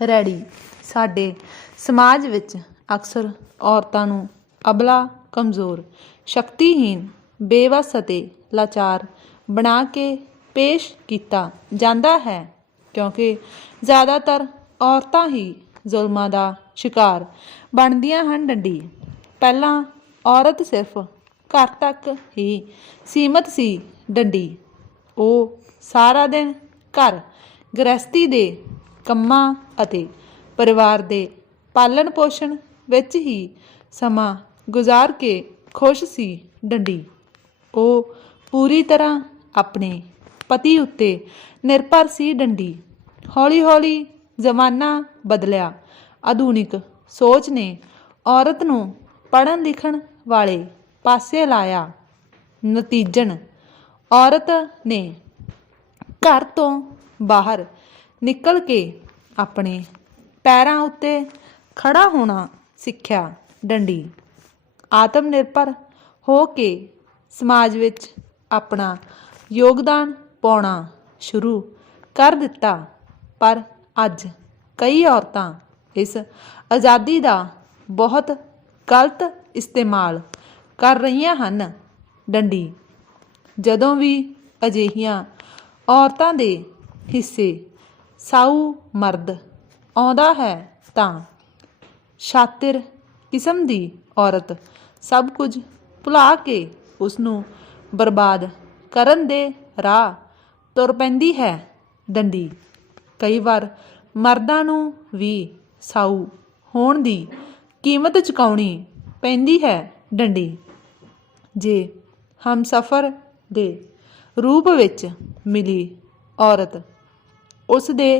ਰੈੜੀ ਸਾਡੇ ਸਮਾਜ ਵਿੱਚ ਅਕਸਰ ਔਰਤਾਂ ਨੂੰ ਅਬਲਾ, ਕਮਜ਼ੋਰ ਸ਼ਕਤੀਹੀਨ ਬੇਵੱਸ ਅਤੇ ਲਾਚਾਰ ਬਣਾ ਕੇ ਪੇਸ਼ ਕੀਤਾ ਜਾਂਦਾ ਹੈ, ਕਿਉਂਕਿ ਜ਼ਿਆਦਾਤਰ ਔਰਤਾਂ ਹੀ ਜ਼ੁਲਮਾਂ ਦਾ ਸ਼ਿਕਾਰ ਬਣਦੀਆਂ ਹਨ ਡੰਡੀ। ਪਹਿਲਾਂ ਔਰਤ ਸਿਰਫ ਘਰ ਤੱਕ ਹੀ ਸੀਮਤ ਸੀ ਡੰਡੀ। ਉਹ ਸਾਰਾ ਦਿਨ ਘਰ ਗ੍ਰਸਤੀ ਦੇ ਕੰਮਾਂ ਅਤੇ ਪਰਿਵਾਰ ਦੇ ਪਾਲਣ ਪੋਸ਼ਣ ਵਿੱਚ ਹੀ ਸਮਾਂ ਗੁਜ਼ਾਰ ਕੇ ਖੁਸ਼ ਸੀ ਡੰਡੀ। ਉਹ ਪੂਰੀ ਤਰ੍ਹਾਂ ਆਪਣੇ ਪਤੀ ਉੱਤੇ ਨਿਰਭਰ ਸੀ ਡੰਡੀ। ਹੌਲੀ-ਹੌਲੀ ਜ਼ਮਾਨਾ ਬਦਲਿਆ। ਆਧੁਨਿਕ ਸੋਚ ਨੇ ਔਰਤ ਨੂੰ ਪੜ੍ਹਨ ਲਿਖਣ ਵਾਲੇ ਪਾਸੇ ਲਾਇਆ। ਨਤੀਜਨ ਔਰਤ ਨੇ ਘਰ ਤੋਂ ਬਾਹਰ ਨਿਕਲ ਕੇ ਆਪਣੇ ਪੈਰਾਂ ਉੱਤੇ ਖੜਾ ਹੋਣਾ ਸਿੱਖਿਆ ਡੰਡੀ। ਆਤਮ ਨਿਰਭਰ ਹੋ ਕੇ ਸਮਾਜ ਵਿੱਚ ਆਪਣਾ ਯੋਗਦਾਨ ਪਾਉਣਾ ਸ਼ੁਰੂ ਕਰ ਦਿੱਤਾ। ਪਰ ਅੱਜ ਕਈ ਔਰਤਾਂ ਇਸ ਆਜ਼ਾਦੀ ਦਾ ਬਹੁਤ ਗਲਤ ਇਸਤੇਮਾਲ ਕਰ ਰਹੀਆਂ ਹਨ। ਡੰਡੀ, ਜਦੋਂ ਵੀ ਅਜਿਹੀਆਂ ਔਰਤਾਂ ਦੇ ਹਿੱਸੇ ਸਾਊ ਮਰਦ, ਆਉਂਦਾ ਹੈ ਤਾਂ। ਸ਼ਾਤਿਰ ਕਿਸਮ ਦੀ ਔਰਤ, ਸਭ ਕੁਝ ਭੁਲਾ ਕੇ ਉਸ ਨੂੰ ਬਰਬਾਦ ਕਰਨ ਦੇ ਰਾਹ ਤੁਰ ਪੈਂਦੀ ਹੈ ਡੰਡੀ ਕਈ ਵਾਰ ਮਰਦਾਂ ਨੂੰ ਵੀ ਸਾਊ ਹੋਣ ਦੀ ਕੀਮਤ ਚੁਕਾਉਣੀ ਪੈਂਦੀ ਹੈ ਡੰਡੀ ਜੇ ਹਮਸਫਰ ਦੇ ਰੂਪ ਵਿੱਚ ਮਿਲੀ ਔਰਤ ਉਸ ਦੇ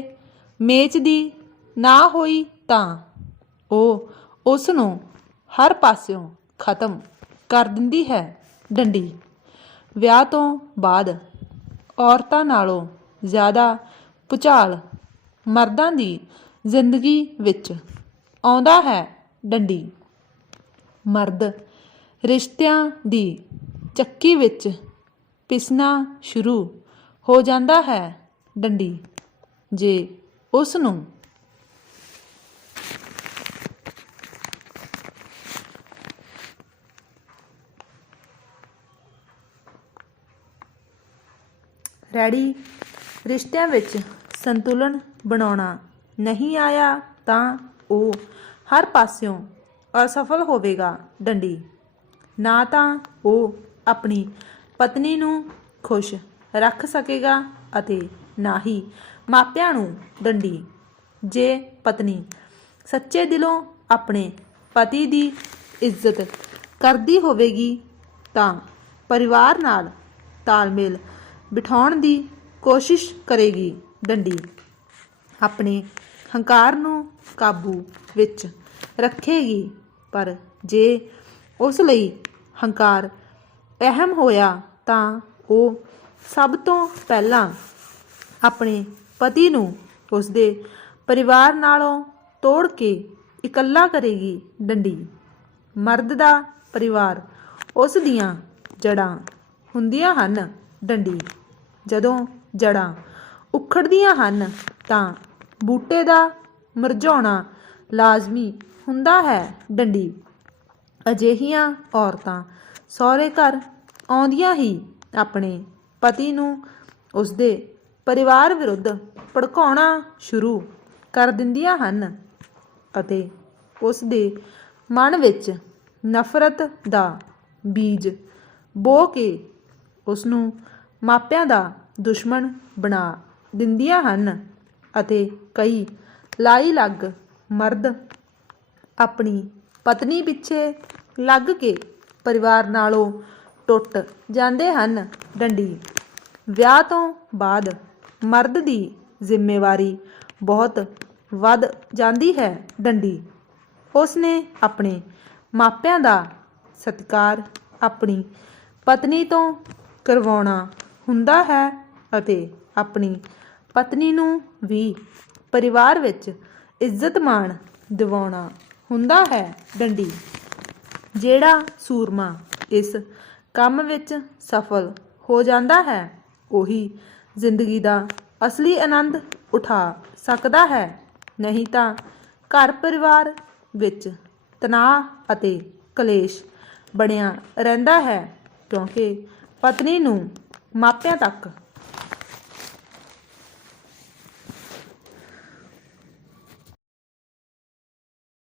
ਮੇਚ ਦੀ ਨਾ ਹੋਈ ਤਾਂ ਉਹ ਉਸ ਨੂੰ ਹਰ ਪਾਸਿਓਂ ਖਤਮ ਕਰ ਦਿੰਦੀ ਹੈ ਡੰਡੀ। ਵਿਆਹ ਤੋਂ ਬਾਅਦ ਔਰਤਾਂ ਨਾਲੋਂ ਜ਼ਿਆਦਾ ਭੁਚਾਲ ਮਰਦਾਂ ਦੀ ਜ਼ਿੰਦਗੀ ਵਿੱਚ ਆਉਂਦਾ ਹੈ ਡੰਡੀ। ਮਰਦ ਰਿਸ਼ਤਿਆਂ ਦੀ ਚੱਕੀ ਵਿੱਚ ਪਿਸਣਾ ਸ਼ੁਰੂ ਹੋ ਜਾਂਦਾ ਹੈ ਡੰਡੀ। ਜੇ ਉਸ ਨੂੰ ਰੈਡੀ ਰਿਸ਼ਤਿਆਂ ਵਿੱਚ ਸੰਤੁਲਨ ਬਣਾਉਣਾ ਨਹੀਂ ਆਇਆ ਤਾਂ ਉਹ ਹਰ ਪਾਸਿਓਂ ਅਸਫਲ ਹੋਵੇਗਾ ਡੰਡੀ। ਨਾ ਤਾਂ ਉਹ ਆਪਣੀ ਪਤਨੀ ਨੂੰ ਖੁਸ਼ ਰੱਖ ਸਕੇਗਾ ਅਤੇ ਨਾ ਹੀ ਮਾਪਿਆਂ ਨੂੰ ਡੰਡੀ, ਜੇ ਪਤਨੀ ਸੱਚੇ ਦਿਲੋਂ ਆਪਣੇ ਪਤੀ ਦੀ ਇੱਜ਼ਤ ਕਰਦੀ ਹੋਵੇਗੀ ਤਾਂ ਪਰਿਵਾਰ ਨਾਲ ਤਾਲਮੇਲ ਬਿਠਾਉਣ ਦੀ ਕੋਸ਼ਿਸ਼ ਕਰੇਗੀ ਡੰਡੀ। ਆਪਣੇ ਹੰਕਾਰ ਨੂੰ ਕਾਬੂ ਵਿੱਚ ਰੱਖੇਗੀ, ਪਰ ਜੇ ਉਸ ਲਈ ਹੰਕਾਰ ਅਹਿਮ ਹੋਇਆ ਤਾਂ ਉਹ ਸਭ ਤੋਂ ਪਹਿਲਾਂ ਆਪਣੇ ਪਤੀ ਨੂੰ ਉਸਦੇ ਪਰਿਵਾਰ ਨਾਲੋਂ ਤੋੜ ਕੇ ਇਕੱਲਾ ਕਰੇਗੀ ਡੰਡੀ? ਮਰਦ ਦਾ ਪਰਿਵਾਰ, ਉਸ ਦੀਆਂ ਜੜਾਂ ਹੁੰਦੀਆਂ ਹਨ ਡੰਡੀ। ਜਦੋਂ ਜੜਾਂ ਉਖੜਦੀਆਂ ਹਨ, ਤਾਂ ਬੂਟੇ ਦਾ ਮੁਰਝਾਉਣਾ ਲਾਜ਼ਮੀ ਹੁੰਦਾ ਹੈ ਡੰਡੀ। ਅਜਿਹੀਆਂ ਔਰਤਾਂ ਸਹੁਰੇ ਘਰ ਆਉਂਦੀਆਂ ਹੀ ਆਪਣੇ ਪਤੀ ਨੂੰ ਉਸਦੇ ਪਰਿਵਾਰ ਵਿਰੁੱਧ ਭੜਕਾਉਣਾ ਸ਼ੁਰੂ ਕਰ ਦਿੰਦੀਆਂ ਹਨ ਅਤੇ ਉਸ ਦੇ ਮਨ ਵਿੱਚ ਨਫ਼ਰਤ ਦਾ ਬੀਜ ਬੋ ਕੇ ਉਸ ਨੂੰ ਮਾਪਿਆਂ ਦਾ ਦੁਸ਼ਮਣ ਬਣਾ ਦਿੰਦੀਆਂ ਹਨ ਅਤੇ ਕਈ ਲਾਈ ਲੱਗ ਮਰਦ ਆਪਣੀ ਪਤਨੀ ਪਿੱਛੇ ਲੱਗ ਕੇ ਪਰਿਵਾਰ ਨਾਲੋਂ ਟੁੱਟ ਜਾਂਦੇ ਹਨ। ਡੰਡੀ, ਵਿਆਹ ਤੋਂ ਬਾਅਦ ਮਰਦ ਦੀ ਜ਼ਿੰਮੇਵਾਰੀ ਬਹੁਤ ਵੱਧ ਜਾਂਦੀ ਹੈ ਡੰਡੀ। ਉਸ ਨੇ ਆਪਣੇ ਮਾਪਿਆਂ ਦਾ ਸਤਿਕਾਰ ਆਪਣੀ ਪਤਨੀ ਤੋਂ ਕਰਵਾਉਣਾ ਹੁੰਦਾ ਹੈ ਅਤੇ ਆਪਣੀ ਪਤਨੀ ਨੂੰ ਵੀ ਪਰਿਵਾਰ ਵਿੱਚ ਇੱਜ਼ਤ ਮਾਣ ਦਿਵਾਉਣਾ ਹੁੰਦਾ ਹੈ ਡੰਡੀ। ਜਿਹੜਾ ਸੂਰਮਾ ਇਸ ਕੰਮ ਵਿੱਚ ਸਫਲ ਹੋ ਜਾਂਦਾ ਹੈ, ਉਹੀ ਜ਼ਿੰਦਗੀ ਦਾ ਅਸਲੀ ਆਨੰਦ ਉਠਾ ਸਕਦਾ ਹੈ। ਨਹੀਂ ਤਾਂ ਘਰ ਪਰਿਵਾਰ ਵਿੱਚ ਤਣਾਅ ਅਤੇ ਕਲੇਸ਼ ਬਣਿਆ ਰਹਿੰਦਾ ਹੈ, ਕਿਉਂਕਿ ਪਤਨੀ ਨੂੰ ਮਾਪਿਆਂ ਤੱਕ